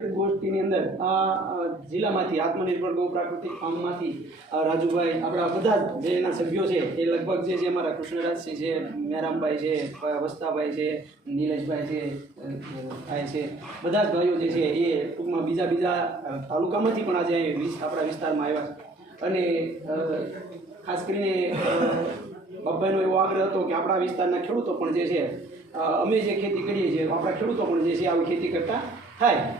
ગોષ્ઠીની અંદર આ જિલ્લામાંથી આત્મનિર્ભર ગૌ પ્રાકૃતિક ફાર્મમાંથી રાજુભાઈ આપણા બધા જ એના સભ્યો છે એ લગભગ જે છે અમારા કૃષ્ણરાજસિંહ છે મેરામભાઈ છે વસ્તાભાઈ છે નીલેશભાઈ છે ભાઈ છે બધા જ ભાઈઓ જે છે એ ટૂંકમાં બીજા બીજા તાલુકામાંથી પણ આજે આપણા વિસ્તારમાં આવ્યા અને ખાસ કરીને અ, એવો આગ્રહ હતો કે આપણા વિસ્તારના ખેડૂતો પણ જે છે અમે જે ખેતી કરીએ છીએ આપણા ખેડૂતો પણ જે છે આવી ખેતી કરતા થાય.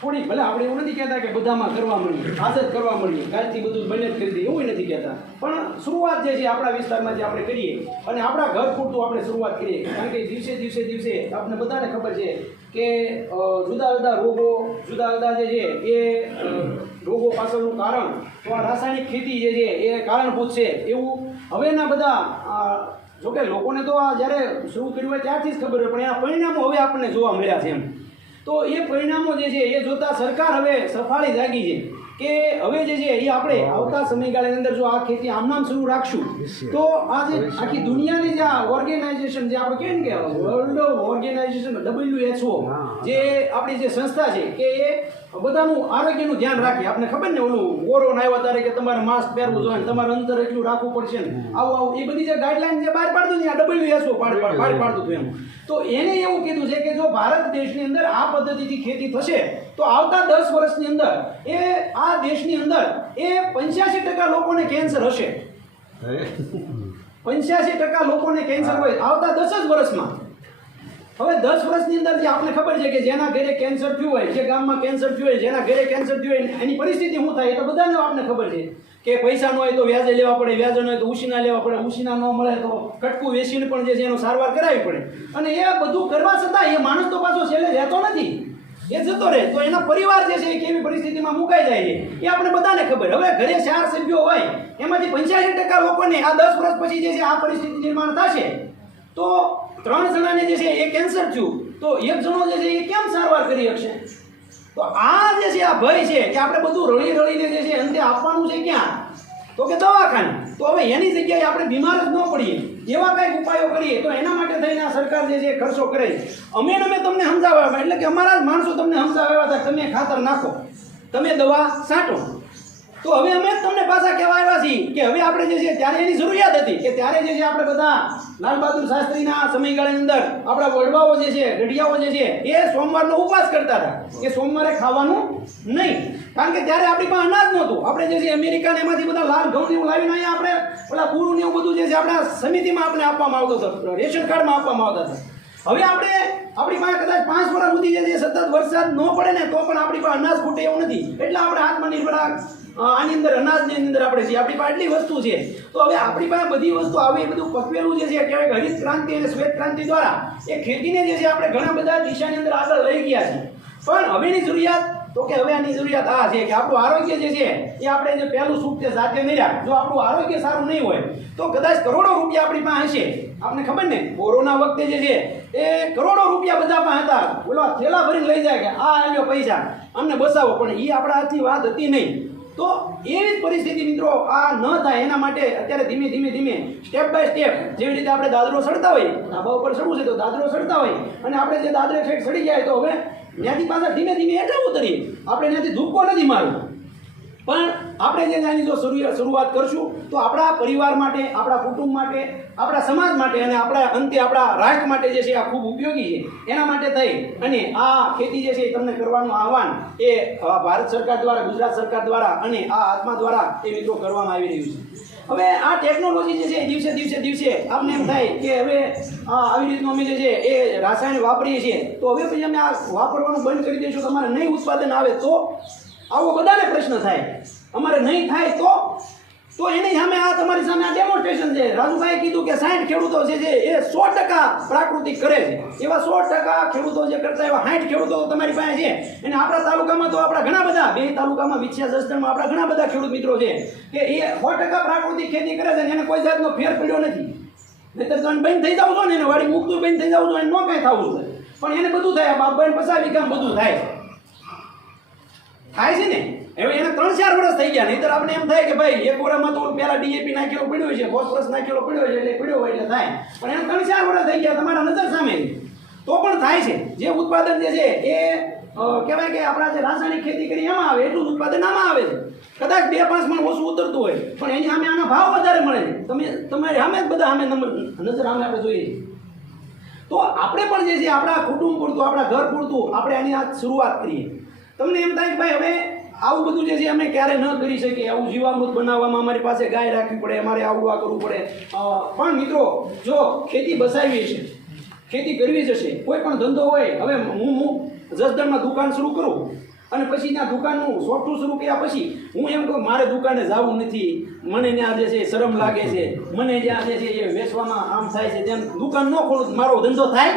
થોડી ભલે આપણે એવું નથી કહેતા કે બધામાં કરવા મળીએ આદત કરવા મળીએ કાલથી બધું મહેનત કરી દઈએ એવું નથી કહેતા. પણ શરૂઆત જે છે આપણા વિસ્તારમાં જે આપણે કરીએ અને આપણા ઘર પૂરતું આપણે શરૂઆત કરીએ. કારણ કે દિવસે દિવસે દિવસે આપણે બધાને ખબર છે કે જુદા જુદા રોગો, જુદા જુદા જે છે એ રોગો પાછળનું કારણ તો આ રાસાયણિક ખેતી જે છે એ કારણભૂત છે એવું હવેના બધા જોકે લોકોને તો આ જ્યારે શરૂ કર્યું હોય ત્યારથી જ ખબર હોય, પણ એના પરિણામો હવે આપણને જોવા મળ્યા છે એમ. તો એ પરિણામો જે છે એ જોતા સરકાર હવે સફાળી જાગી છે કે હવે જે છે એ આપણે આવતા સમયગાળાની અંદર જો આ ખેતી આમનામ શરૂ રાખશું તો આ જે આખી દુનિયાની જે આ ઓર્ગેનાઇઝેશન જે આપણે કેમ કે વર્લ્ડ ઓર્ગેનાઇઝેશન ડબલ્યુએચઓ જે આપણી જે સંસ્થા છે કે એ બધાનું આરોગ્યનું ધ્યાન રાખીએ. આપણે ખબર ને ઓલું કોરોના આવ્યા ત્યારે કે તમારે માસ્ક પહેરવું જોઈએ તમારે અંતર એટલું રાખવું પડશે ને. આવું આવું એ બધી જે ગાઈડલાઈન જે બહાર પાડતું ને આ ડબલ્યુએચઓ પાડ પાડ પાડ પાડતું હતું એમ. તો એને એવું કીધું છે કે જો ભારત દેશની અંદર આ પદ્ધતિથી ખેતી થશે તો આવતા દસ વર્ષની અંદર એ આ દેશની અંદર એ પંચ્યાસી ટકા લોકોને કેન્સર હશે. પંચ્યાસી ટકા લોકોને કેન્સર હોય. આવતા દસ જ વર્ષમાં. હવે દસ વર્ષની અંદર જે આપણે ખબર છે કે જેના ઘરે કેન્સર થયું હોય, જે ગામમાં કેન્સર થયું હોય, જેના ઘરે કેન્સર થયું હોય, એની પરિસ્થિતિ શું થાય એ તો બધાને આપણને ખબર છે. કે પૈસા ન હોય તો વ્યાજે લેવા પડે, વ્યાજે ન હોય તો ઉશીના લેવા પડે ઉશીના ન મળે તો કટકું વેસીને પણ જે છે એનો સારવાર કરાવવી પડે. અને એ બધું કરવા છતાં એ માણસ તો પાછો છેલ્લે રહેતો નથી. એ જતો રહે. તો એના પરિવાર જે છે એ કેવી પરિસ્થિતિમાં મુકાઈ જાય છે, એ આપણે બધાને ખબર. હવે ઘરે ચાર સભ્યો હોય, એમાંથી પંચ્યાસી ટકા લોકોને આ દસ વર્ષ પછી જે છે આ પરિસ્થિતિ નિર્માણ થશે. તો ત્રણ જણાને જે છે એ કેન્સર થયું, તો એક જણો જે છે એ કેમ સારવાર કરી શકશે? તો આ જે છે આ ભય છે કે આપણે બધું રળી રળીને જે છે અંતે આપવાનું છે ક્યાં? તો કે દવાખાને. તો હવે એની જગ્યાએ આપણે બીમાર જ ન પડીએ. એવા કંઈક ઉપાયો કરીએ તો એના માટે થઈને આ સરકાર જે છે ખર્ચો કરે અમે અમે તમને સમજાવ્યા એટલે કે અમારા જ માણસો તમને સમજાવ્યા હતા તમે ખાતર નાખો. તમે દવા છાંટો. તો હવે અમે તમને પાછા કહેવા આવ્યા છીએ કે હવે આપણે જે છે ત્યારે એની જરૂરિયાત હતી કે ત્યારે જે છે આપણે બધા લાલ બહાદુર શાસ્ત્રીના સમયગાળાની અંદર આપણા વડવાઓ જે છે ગઢિયાઓ જે છે, એ સોમવારનો ઉપવાસ કરતા હતા. કે સોમવારે ખાવાનું નહીં. કારણ કે ત્યારે આપણી પાસે અનાજ નહોતું. આપણે જે છે અમેરિકા ને એમાંથી બધા લાલ ઘઉં એવું લાવીને અહીંયા આપણે પેલા પૂરું ને એવું બધું જે છે આપણા સમિતિમાં આપણે આપવામાં આવતો હતો. રેશન કાર્ડમાં આપવામાં આવતા હતા. હવે આપણે આપણી પાસે કદાચ પાંચ વર્ષ સુધી જે સતત વરસાદ ન પડે ને, તો પણ આપણી પાસે અનાજ ખૂટે એવું નથી. એટલે આપણે આત્મનિર્ભર આની અંદર, અનાજની અંદર આપણે છીએ. આપણી પાસે એટલી વસ્તુ છે. તો હવે આપણી પાસે બધી વસ્તુ આવી, એ બધું પકવેલું જે છે કહેવાય હરિત ક્રાંતિ અને શ્વેત ક્રાંતિ દ્વારા એ ખેતીને જે છે, આપણે ઘણા બધા દિશાની અંદર આગળ લઈ ગયા છે પણ હવેની જરૂરિયાત તો કે હવે આની જરૂરિયાત આ છે કે આપણું આરોગ્ય જે છે, એ આપણે જે પહેલું સુખ છે સાથે રાખ જો આપણું આરોગ્ય સારું નહીં હોય, તો કદાચ કરોડો રૂપિયા આપણી પાસે હશે. આપને ખબર ને, કોરોના વખતે જે છે, એ કરોડો રૂપિયા બધા પાસે હતા. ઓલા થેલા ભરીને લઈ જાય કે આ આલ્યો પૈસા, અમને બસાવો પણ એ આપણા હાથની વાત હતી નહીં. તો એવી જ પરિસ્થિતિ મિત્રો આ ન થાય એના માટે અત્યારે ધીમે ધીમે ધીમે સ્ટેપ બાય સ્ટેપ જેવી રીતે આપણે દાદરો સડતા હોય, ધાબા ઉપર સડવું છે તો દાદરો સડતા હોય. અને આપણે જે દાદરે સેટ સડી જાય તો હવે ત્યાંથી પાછા ધીમે ધીમે હેઠળ ઉતરીએ. આપણે ત્યાંથી ધૂપકો નથી મારવું. પણ આપણે જે આની જો શરૂઆત કરશું, તો આપણા પરિવાર માટે, આપણા કુટુંબ માટે, આપણા સમાજ માટે અને આપણા અંતે આપણા રાષ્ટ્ર માટે જે છે આ ખૂબ ઉપયોગી છે. એના માટે થઈ અને આ ખેતી જે છે એ તમને કરવાનું આહવાન એ ભારત સરકાર દ્વારા, ગુજરાત સરકાર દ્વારા અને આ આત્મા દ્વારા એ મિત્રો કરવામાં આવી રહ્યું છે. હવે આ ટેકનોલોજી જે છે દિવસે દિવસે દિવસે આપને એમ થાય કે હવે આવી રીતનું અમે જે છે એ રાસાયણ વાપરીએ છીએ. તો હવે પછી અમે આ વાપરવાનું બંધ કરી દઈશું, તમારે નહીં ઉત્પાદન આવે તો આવો બધાને પ્રશ્ન થાય. અમારે નહીં થાય તો? તો એની સામે આ તમારી સામે આ ડેમોન્સ્ટ્રેશન છે. રાજુભાઈ કીધું કે સાઠ ખેડૂતો જે છે એ સો ટકા પ્રાકૃતિક કરે છે. એવા સો ટકા ખેડૂતો જે કરતા એવા સાઠ ખેડૂતો તમારી પાસે છે. અને આપણા તાલુકામાં તો આપણા ઘણા બધા, બે તાલુકામાં વિછ્યા જસદણમાં આપણા ઘણા બધા ખેડૂત મિત્રો છે કે એ સો ટકા પ્રાકૃતિક ખેતી કરે છે અને એને કોઈ જાતનો ફેર પડ્યો નથી. નહીતર તો બંધ થઈ જાવ છો ને, એને વાડી મૂકતું બંધ થઈ જાવ છો એને ન કાંઈ થવું છે પણ એને બધું થાય બાપ બહેન પસાવી કામ બધું થાય. થાય છે ને? હવે એને ત્રણ ચાર વર્ષ થઈ ગયા, નહીતર આપણે એમ થાય કે ભાઈ, એક વર્ષમાં તો પેલા ડીએપી નાખેલો પડ્યો છે, ફોસ્ફરસ નાખેલો પડ્યો છે, એટલે પડ્યો હોય એટલે થાય. પણ એને ત્રણ ચાર વર્ષ થઈ ગયા, તમારા નજર સામે. તો પણ થાય છે. જે ઉત્પાદન જે છે, એ કહેવાય કે આપણા જે રાસાયણિક ખેતી કરી, એમાં આવે, એટલું ઉત્પાદન આમાં આવે છે. કદાચ બે પાંચ મણ ઓછું ઉતરતું હોય, પણ એની સામે આના ભાવ વધારે મળે છે. તમે, તમારી સામે જ બધા સામે નજર સામે આપણે જોઈએ. તો આપણે પણ જે છે, આપણા કુટુંબ પૂરતું, આપણા ઘર પૂરતું, આપણે આની આ શરૂઆત કરીએ. તમને એમ થાય કે ભાઈ, હવે આવું બધું જે છે અમે ક્યારે ન કરી શકીએ. આવું જીવામૃત બનાવવામાં અમારી પાસે ગાય રાખવી પડે, અમારે આવું આ કરવું પડે. પણ મિત્રો, જો ખેતી બસાવી છે ખેતી કરવી જ હશે, કોઈ પણ ધંધો હોય, હવે હું હું જસદણમાં દુકાન શરૂ કરું અને પછી ત્યાં દુકાનનું સોફ્ટું શરૂ કર્યા પછી હું એમ કહું, મારે દુકાને જવું નથી. મને ત્યાં જે છે શરમ લાગે છે. મને જ્યાં જે છે એ વેચવામાં આમ થાય છે તેમ દુકાન ન ખોલું, મારો ધંધો થાય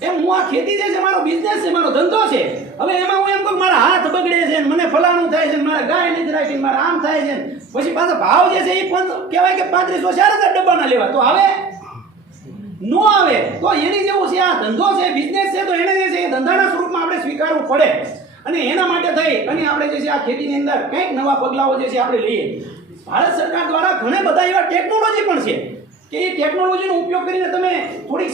એમ હું આ ખેતી છે, મારો બિઝનેસ છે, મારો ધંધો છે. હવે એમાં હું એમ કહું મારા હાથ બગડે છે મને ફલાણું થાય છે મારા ગાય નથી રાખી મારા આમ થાય છે પછી પાછા ભાવ જે છે એ પણ કહેવાય કે પાંત્રીસો ચાર હજાર ડબ્બાના લેવા. તો હવે નો આવે. તો એની જેવું છે, આ ધંધો છે બિઝનેસ છે, તો એને જે છે એ ધંધાના સ્વરૂપમાં આપણે સ્વીકારવું પડે. અને એના માટે થઈ, અને આપણે જે છે આ ખેતીની અંદર કંઈક નવા પગલાઓ જે છે આપણે લઈએ. ભારત સરકાર દ્વારા ઘણા બધા એવા ટેકનોલોજી પણ છે કે એ ટેકનોલોજીનો ઉપયોગ કરીને તમે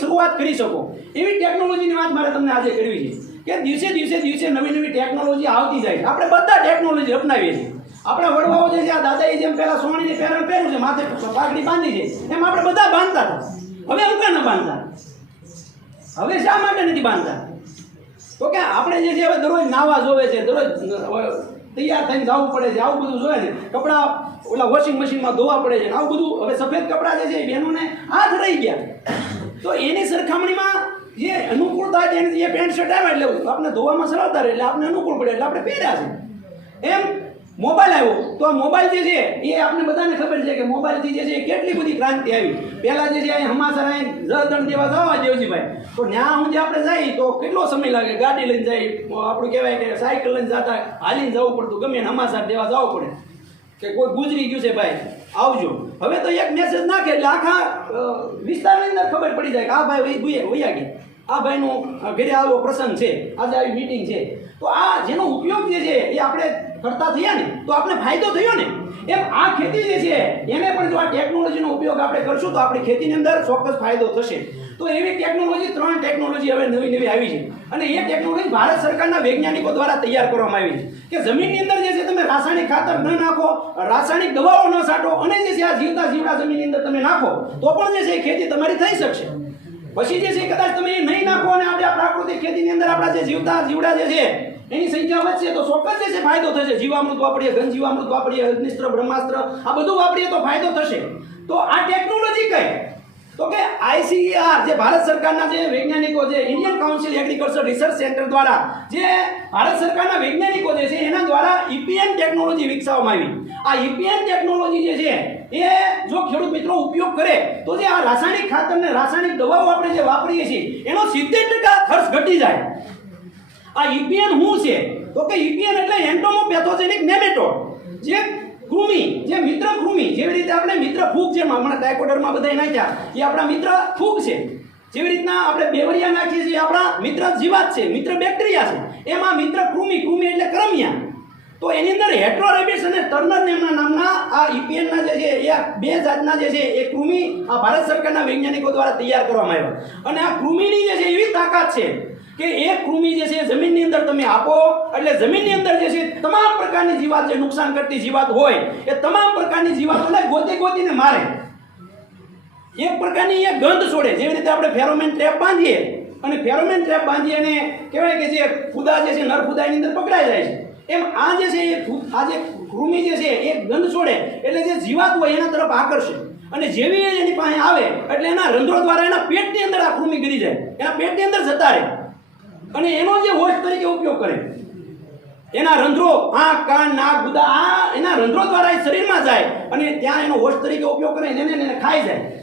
શરૂઆત કરી શકો. એવી ટેકનોલોજીની વાત મારે તમને આજે કરવી છે કે દિવસે દિવસે દિવસે નવી નવી ટેકનોલોજી આવતી જાય આપણે બધા ટેકનોલોજી અપનાવીએ છીએ. આપણા વડવાઓ જે છે, આ દાદાએ જેમ પહેલાં સોનાની પહેરણ પહેર્યું છે, માથે પાઘડી બાંધી છે, એમ આપણે બધા બાંધતા હતા. હવે હું ન બાંધતા? હવે શા માટે નથી બાંધતા? તો કે આપણે જે છે, હવે દરરોજ નાવા જોવે છે, દરરોજ તૈયાર થઈને જવું પડે છે, આવું બધું જોવે છે. કપડાં ઓલા વોશિંગ મશીનમાં ધોવા પડે છે આવું બધું. હવે સફેદ કપડાં જે છે, એ બહેનોને હાથ રહી ગયા. તો એની સરખામણીમાં જે અનુકૂળતા જે પેન્ટ શર્ટ આવે એટલે આપણે ધોવામાં સરળતા રહે એટલે આપણે અનુકૂળ પડે એટલે આપણે પહેર્યા છે. એમ મોબાઈલ આવ્યો. તો આ મોબાઈલ જે છે, એ આપણે બધાને ખબર છે કે મોબાઈલથી જે છે, એ કેટલી બધી ક્રાંતિ આવી. પહેલાં જે છે, અહીં હમાસર, અહીં જળદણ દેવા જવા દેવજીભાઈ તો ત્યાં હું આપણે જઈએ તો કેટલો સમય લાગે? ગાડી લઈને જાય આપણું કહેવાય કે સાયકલ લઈને જતા, હાલીને જવું પડતું. ગમે હમાસર દેવા જવું પડે. કે કોઈ ગુજરી ગયું છે ભાઈ, આવજો. હવે તો એક મેસેજ નાખે એટલે આખા વિસ્તારની અંદર ખબર પડી જાય કે આ ભાઈ વૈયા ગયા. આ ભાઈનો ઘરે આવો પ્રસંગ છે. આજે આવી મીટિંગ છે. તો આ જેનો ઉપયોગ જે છે એ આપણે કરતા થયા ને, તો આપણે ફાયદો થયો ને. એમ આ ખેતી જે છે, એને પણ જો આ ટેકનોલોજીનો ઉપયોગ આપણે કરશું તો આપણી ખેતીની અંદર ચોક્કસ ફાયદો થશે. તો એવી ટેકનોલોજી ત્રણ ટેકનોલોજી હવે નવી નવી આવી છે. અને એ ટેકનોલોજી ભારત સરકારના વૈજ્ઞાનિકો દ્વારા તૈયાર કરવામાં આવી છે. કે જમીનની અંદર જે છે તમે રાસાયણિક ખાતર ન નાખો, રાસાયણિક દવાઓ ન છાંટો, અને જે છે આ જીવતા જીવડા જમીનની અંદર તમે નાખો, તો પણ જે છે એ ખેતી તમારી થઈ શકશે. પછી જે છે કદાચ તમે એ નહીં નાખો અને આપણે આ પ્રાકૃતિક ખેતીની અંદર આપણા જે જીવતા જીવડા જે છે, એની સંખ્યા વધશે તો ચોક્કસ જે છે ફાયદો થશે. જીવામૃત વાપરીએ ઘન જીવામૃત વાપરીએ, અગ્નિસ્ત્ર, બ્રહ્માસ્ત્ર, આ બધું વાપરીએ તો ફાયદો થશે. તો આ ટેકનોલોજી કઈ? તો કે આઈસીઆર જે ભારત સરકારના જે વૈજ્ઞાનિકો છે Indian council agriculture research centre દ્વારા જે ભારત સરકારના વૈજ્ઞાનિકો જે છે, એના દ્વારા ઇપીએન ટેકનોલોજી વિકસાવવામાં આવી. આ ઇપીએન ટેકનોલોજી જે છે, એ જો ખેડૂત મિત્રો ઉપયોગ કરે, તો જે આ રાસાયણિક ખાતર ને રાસાયણિક દવાઓ આપણે જે વાપરીએ છીએ, એનો સિત્તેર ટકા ખર્ચ ઘટી જાય. આ ઇપીએન શું છે? તો કે ઇપીએન એટલે એન્ટોમોપેથોજેનિક નેમેટોડ જે કૃમિ, જે મિત્ર કૃમિ, જેવી રીતે આપણે મિત્ર ફૂગ છે હમણાં ડાયકોડરમાં બધા નાખ્યા, એ આપણા મિત્ર ફૂગ છે. જેવી રીતના આપણે બેવરિયા નાખીએ છીએ આપણા મિત્ર જીવાત છે, મિત્ર બેક્ટેરિયા છે. એમાં મિત્ર કૃમિ કૃમિ એટલે ક્રમિયા. તો એની અંદર હેટ્રોરેબિસ અને ટર્નર નેમના નામના આ યુપીએનના જે છે, એ બે જાતના જે છે, એ કૃમિ આ ભારત સરકારના વૈજ્ઞાનિકો દ્વારા તૈયાર કરવામાં આવ્યા. અને આ કૃમિની જે છે, એવી તાકાત છે કે એક કૃમિ જે છે જમીનની અંદર તમે આપો, એટલે જમીનની અંદર જે છે તમામ પ્રકારની જીવાત જે નુકસાન કરતી જીવાત હોય, એ તમામ પ્રકારની જીવાતોને ગોતી ગોતીને મારે. એક પ્રકારની એ ગંધ છોડે, જેવી રીતે આપણે ફેરોમેન ટ્રેપ બાંધીએ, અને ફેરોમેન ટ્રેપ બાંધીએ અને કહેવાય કે જે ફુદા જે છે નર ફુદાની અંદર પકડાઈ જાય છે. એમ આ જે છે એ આ જે કૃમિ જે છે એ ગંધ છોડે, એટલે જે જીવાત હોય એના તરફ આકર્ષે. અને જેવી એની પાસે આવે, એટલે એના રંધ્રો દ્વારા એના પેટની અંદર આ કૃમિ ગરી જાય. એના પેટની અંદર જતા રહે. અને એનો જે હોશ તરીકે ઉપયોગ કરે. એના રંધ્રો આંખ, કાન, નાક, ગુદા, આ એના રંધ્રો દ્વારા એ શરીરમાં જાય અને ત્યાં એનો હોશ તરીકે ઉપયોગ કરે એને ખાઈ જાય.